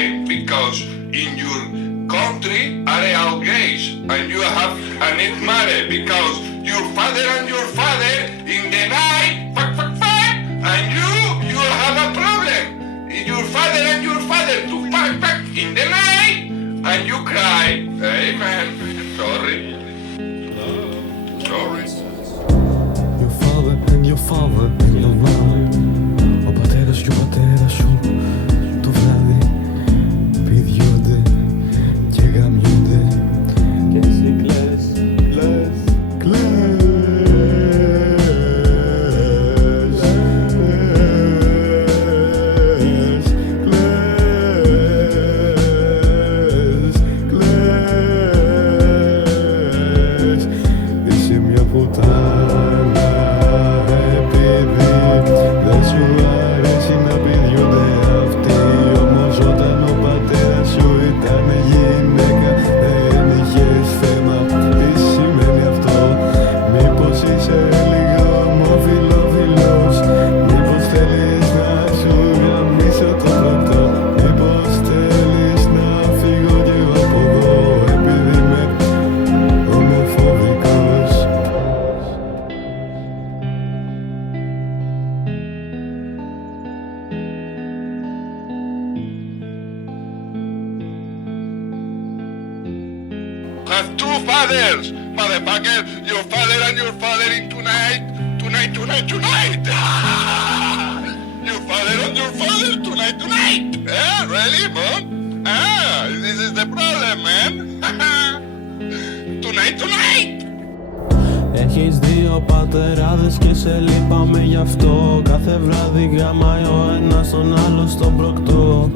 crying because in your country are all gays and you have a need married because your father and your father in the night fuck and you have a problem. Your father and your father to fuck in the night and you cry. Hey man, sorry. Sorry. Your father and your father in the night. Ο πατέρας και ο πατέρας σου το βράδυ πηδιούνται και γαμιούνται. Και εσύ κλαις, κλαις, κλαις. Είσαι μια πουτάνα επειδή δεν σου αρέσει να πηδιούνται αυτοί. Όμως όταν ο πατέρας σου ήταν γυναίκα δεν είχες θέμα. Τι σημαίνει αυτό? Μήπως είσαι λίγο ομοφυλόφιλος? Μήπως θέλεις να σου γαμίσω το πρωτό? Μήπως θέλεις να φύγω κι εγώ από εδώ επειδή είμαι ομοφοβικός? Have two fathers, motherfucker. Your father and your father in tonight. Your father and your father tonight. Really, man? This is the problem, man. Tonight. Έχεις δύο πατεράδες και σε λυπάμαι γι' αυτό. Κάθε βράδυ γαμάει ο ένας τον άλλο στον προκτό.